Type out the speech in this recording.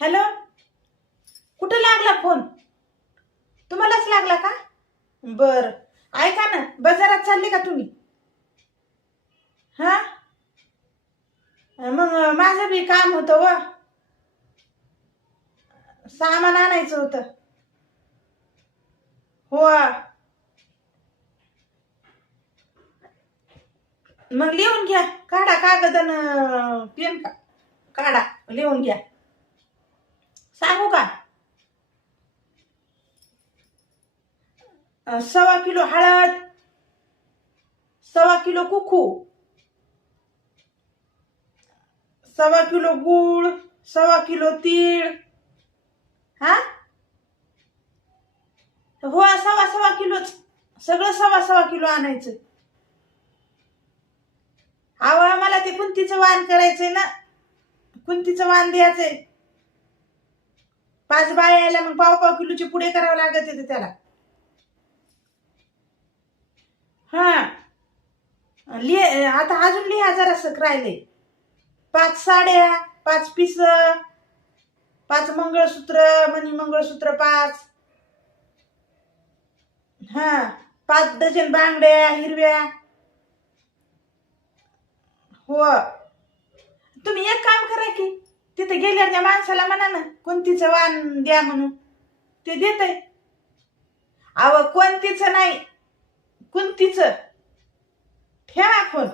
Hello, कुठं लागला phone? तुम्हालाच लागला का? बर, ऐका ना, बाजारात चालले का तुम्ही? हा, मग माझं बी काम होतं व सामान आणायचं होतं. हो, मग लिहून घ्या. काढा कागद आणि पेन काढा, लिहून घ्या. सांगू का? 1.25 किलो हळद, 1.25 किलो कुकू, 1.25 किलो गूळ, 1.25 किलो तीळ. हा, हो, 1.25 किलोच. सगळं 1.25 किलो आणायचं. अहो, मला ते कुंतीचं वाण करायचंय ना, कुंतीचं वाण द्यायचंय. 5 बाया यायला मग पाव किलोचे पुढे करावं लागत येते त्याला. हा, आता अजून लिहा जरासं राहिलंय. 5 साड्या, 5 पिस, 5 मंगळसूत्र, मणी मंगळसूत्र 5. हा, 5 डझन बांगड्या हिरव्या. हो, तुम्ही एक काम करा की, तिथे गेल्या त्या माणसाला म्हणा ना कोणतीचं वाण द्या म्हणून, ते देतय. अव कोणतीचं नाही, कुंतीचं. ठेवा फोन.